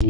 মামা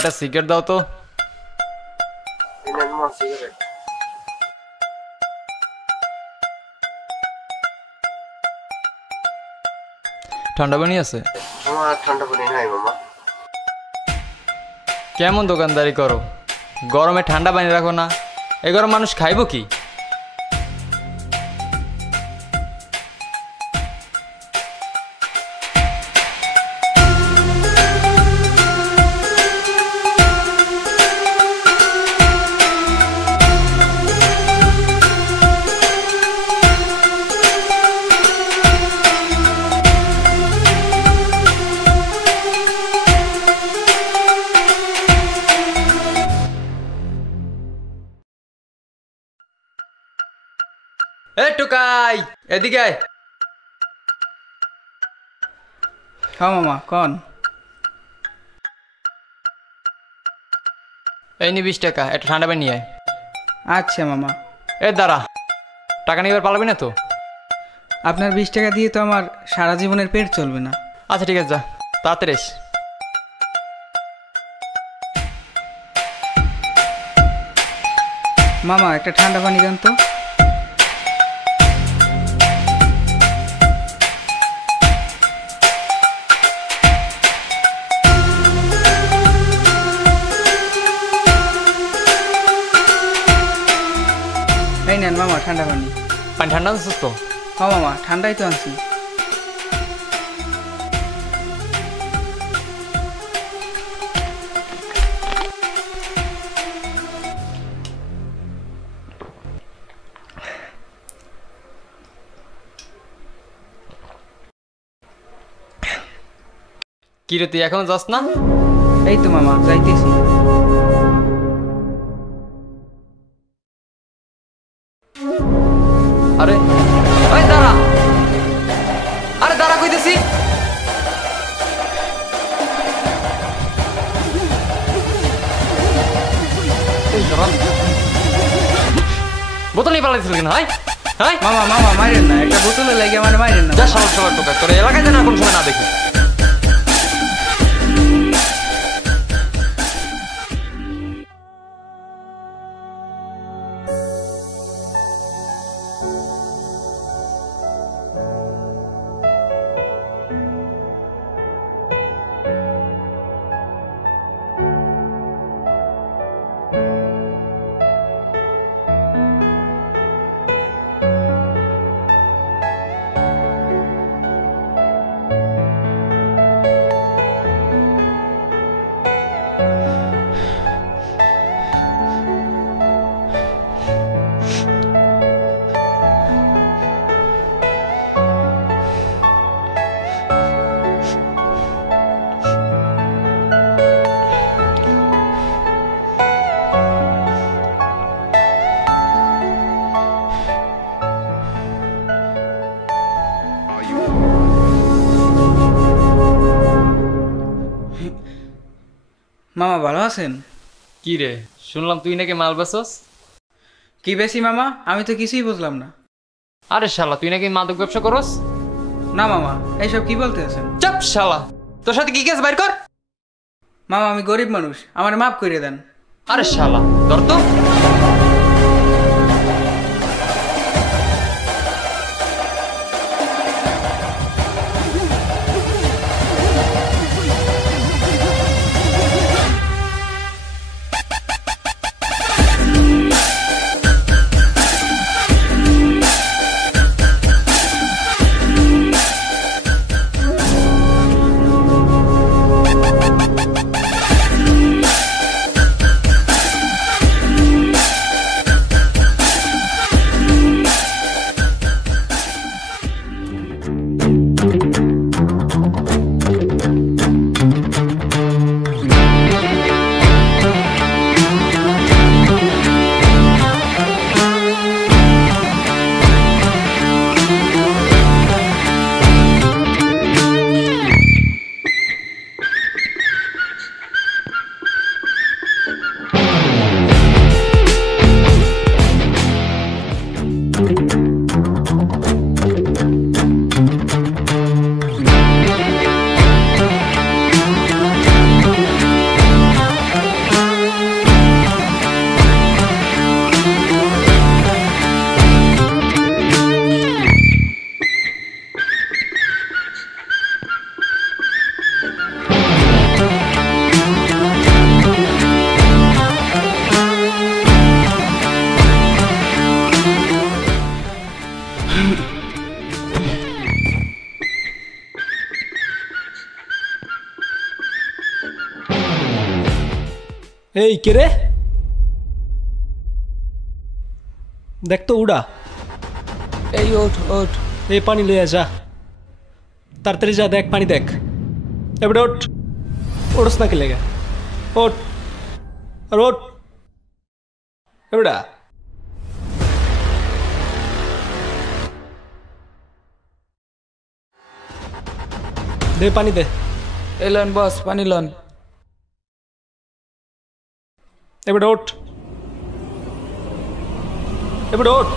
একটা সিগারেট দাও তো। ঠান্ডা পানি আছে? আমার ঠান্ডা পানি নাই মামা। কেমন দোকানদারি করো, গরমে ঠান্ডা পানি রাখো না? এই গরম মানুষ খাইব কি? এ টুকাই, এদিকে আয়। হ্যাঁ মামা কন। এই নি 20 টাকা, একটা ঠান্ডা পানি নিয়ে আয়। আচ্ছা মামা। এ দাঁড়া, টাকা নিয়ে এবার পালাবি না তো? আপনার 20 টাকা দিয়ে তো আমার সারা জীবনের পেট চলবে না। আচ্ছা ঠিক আছে, যা তাড়াতাড়ি এস। মামা একটা ঠান্ডা পানি দেন তো। এই নেন মামা ঠান্ডা পানি। পানি ঠান্ডা আনছিস তো? হ্যাঁ মামা ঠান্ডাই তো আনছি। কি রে, তুই এখনো যাস না? এই তো মামা যাইতেছি। আরে ওই দাঁড়া, আরে দাঁড়া কইতেছি। বোতল নিয়ে পালাইছিল কেন? হাই হাই মামা মামা মারেন না, একটা বোতলে লাগে আমার মারেন না। যা সবার সবার টোকা, তোর এলাকায় যেন কোন সময় না দেখি। মামা ভালো আছেন? কি রে, শুনলাম তুই নাকি মাল বেচস? কি বেশি মামা, আমি তো কিছুই বুঝলাম না। আরে শালা, তুই নাকি মাদক ব্যবসা করস? না মামা, এইসব কি বলতে আছেন? চাপ শালা, তোর সাথে কি কেস বাইর কর। মামা আমি গরিব মানুষ, আমার মাফ করে দেন। আরে শালা ধর তো। এই কে রে? দেখ তো উড়া। এই ওঠ ওঠ। এই পানি লইয়া যা, তাড়াতাড়ি যা, দেখ পানি দেখ। এবারে ওঠ, ওঠস না কে লেগে? ওঠ আর ওঠ এবারে। দে পানি দে। এলন বস, পানি লন। এবারে ওঠ, এবারে ওঠ।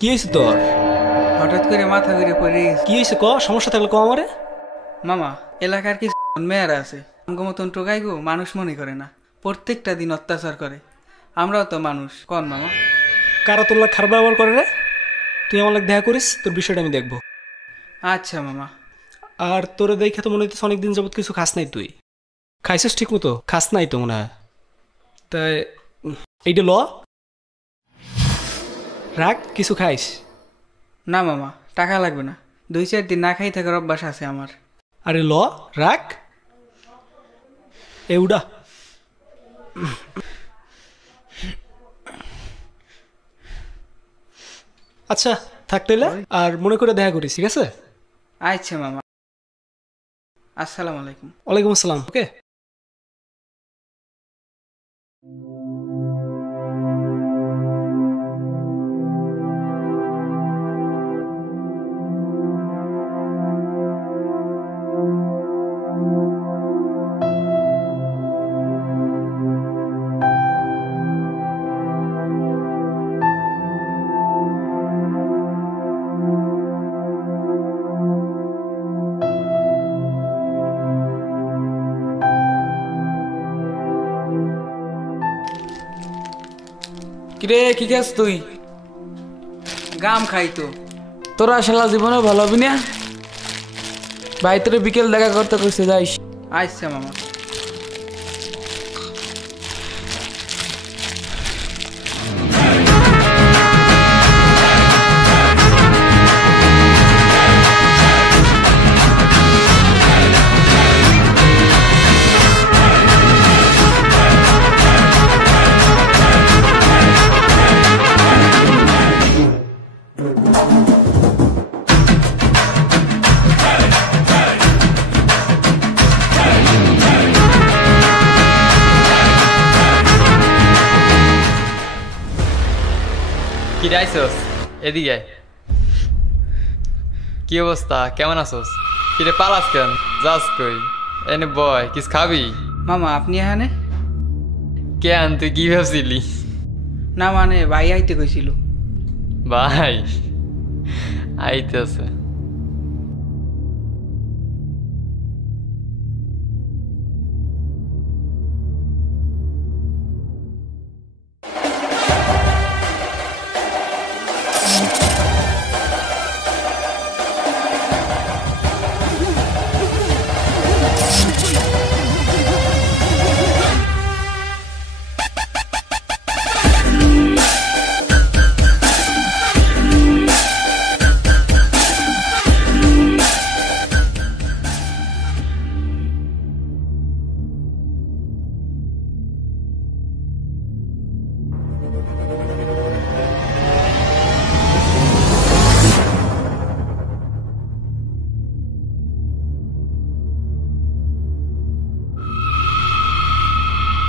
কি হয়েছে তোর? হঠাৎ করে মাথা ঘুরে পড়ে গেছে। কি হয়েছে ক? সমস্যা থাকলে ক আমারে। মামা, এলাকার কিছু মেয়েরা আছে আমগো মতন টোকাই গো, মানুষ মনে করে না, প্রত্যেকটা দিন অত্যাচার করে। আমরাও তো মানুষ, কন মামা? কারা তোর লাগে খারাপ ব্যবহার করে রে? তুই আমার লাগে দেখা করিস, তোর বিষয়টা আমি দেখবো। আচ্ছা মামা। আর তোরে দেখে তো মনে হইতেছে অনেকদিন যাবত কিছু খাস নাই। তুই খাইছিস ঠিক মতো? খাস নাই তো মনে হয়। তাই এইটা ল, রাখ, কিছু খাইস। না মামা, টাকা লাগবে না, 2-4 দিন না খাই থাকার অভ্যাস আছে আমার। আরে ল, রাখ। এউডা আচ্ছা থাক তাইলে, আর মনে করে দেখা করিস, ঠিক আছে? আচ্ছা মামা, আসসালামু আলাইকুম। ওয়ালাইকুম আসসালাম। ওকে। কিরে, কি খাস তুই? গাম খাই তো। তোরা শালা জীবনে ভালো হবি না। ভাই তোর বিকেল দেখা করতে কইছে, যাইস। আচ্ছা মামা। কি রে আইসোস? এদিকে আয়। কি অবস্থা, কেমন আছোস? কি রে পালাস কেন? যাস কই? এনে বয়, কিস খাবি? মামা, আপনি এখানে? কেন, তুই কি ভাবছিলি? না মানে ভাই আইতে কইছিল। ভাই আইতেছে।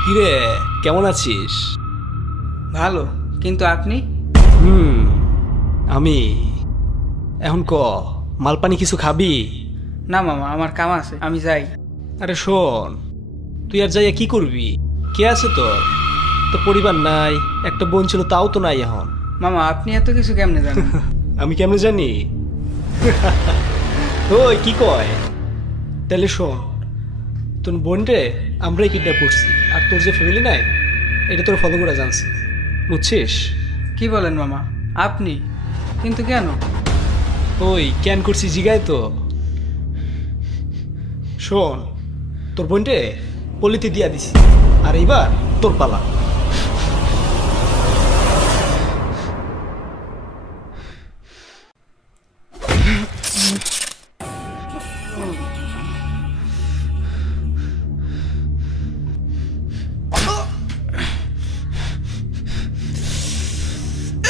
কিরে কেমন আছিস? ভালো, কিন্তু আপনি? আমি এখন মালপানি কিছু খাবি? না মামা, আমার কাম আছে, আমি যাই। আরে শোন, তুই আর যাইয়া কি করবি? কে আছে তোর? তো পরিবার নাই, একটা বোন ছিল তাও তো নাই এখন। মামা আপনি এত কিছু কেমনে জানেন? আমি কেমনে জানি? ওই কি কয়? তাহলে শোন, তোর বোন রে আমরাই কিডন্যাপ করছি, আর তোর যে ফ্যামিলি নাই এটা তোর ফলো করে জানছি, বুঝছিস? কি বলেন মামা, আপনি? কিন্তু কেন? ওই ক্যান করছি জিগায় তো। শোন, তোর বোন রে পলিতে দিয়া দিছি, আর এইবার তোর পালা।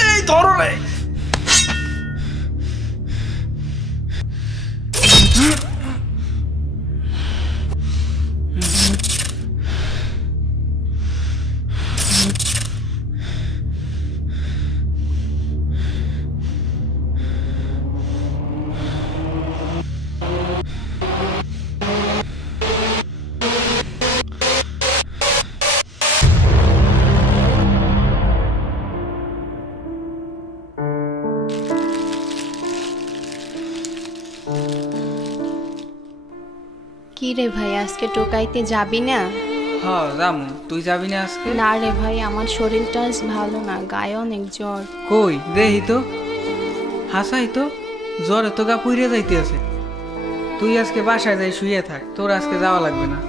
এই ধরো রে। কি রে ভাই, আজকে টোকাইতে যাবি না? হ যামু, তুই যাবি না আজকে? না রে ভাই, আমার শরীরটা আজ ভালো না, গায়ে অনেক জ্বর। কই দেহি তো, হাসাই তো, জ্বরে তো গা পুড়ে যাইতে আছে। তুই আজকে বাসায় যাই শুয়ে থাক, তোর আজকে যাওয়া লাগবে না।